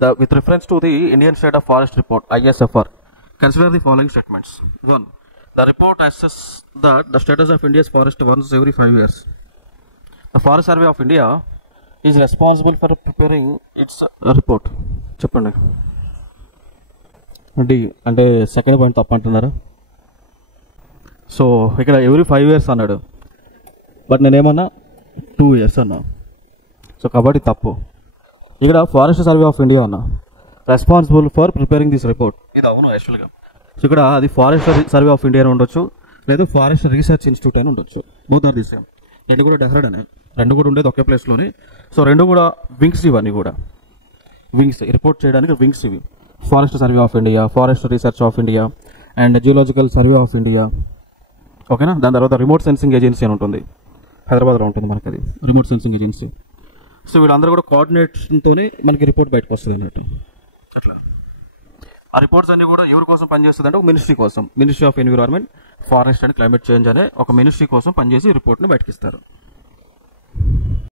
with reference to the Indian State of Forest Report (ISFR), consider the following statements. 1. The report assesses that the status of India's forest once every 5 years. The Forest Survey of India is responsible for preparing its report. చెప్పండి. అంటే second point తప్పు అంటున్నారా? So ఇక్కడ every 5 years అన్నాడు, but నేనేమన్నా 2 years అన్నా. So కాబట్టి తప్పు. ఇక్కడ ఫారెస్ట్ సర్వే ఆఫ్ ఇండియా అన్నా responsible for preparing this report, ఇది అవును యాక్చువల్గా. సో ఇక్కడ అది ఫారెస్ట్ సర్వే ఆఫ్ ఇండియా అని ఉండొచ్చు, లేదా ఫారెస్ట్ రీసెర్చ్ ఇన్స్టిట్యూట్ అని ఉండొచ్చు. Both are the same. రెండు కూడా డెహ్రాడ్ అనే, రెండు కూడా ఉండేది ఒకే ప్లేస్లోని. సో రెండు కూడా వింగ్స్ ఇవన్నీ కూడా వింగ్స్ రిపోర్ట్ చేయడానికి వింగ్స్ ఇవి. Forest survey of India, forest research of India and geological survey of India. ఓకేనా. దాని తర్వాత రిమోట్ సెన్సింగ్ ఏజెన్సీ అని ఉంటుంది, హైదరాబాద్లో ఉంటుంది మనకి, అది రిమోట్ సెన్సింగ్ ఏజెన్సీ. సో వీళ్ళందరూ కూడా కోఆర్డినేషన్తోనే మనకి రిపోర్ట్ బయటకు వస్తుంది అన్నట్టు. అట్లా ఆ రిపోర్ట్స్ అన్ని కూడా ఎవరి కోసం పనిచేస్తుంది అంటే ఒక మినిస్ట్రీ కోసం, ministry of environment, forest and climate change అనే ఒక మినిస్ట్రీ కోసం పనిచేసి రిపోర్ట్ని బయటకిస్తారు.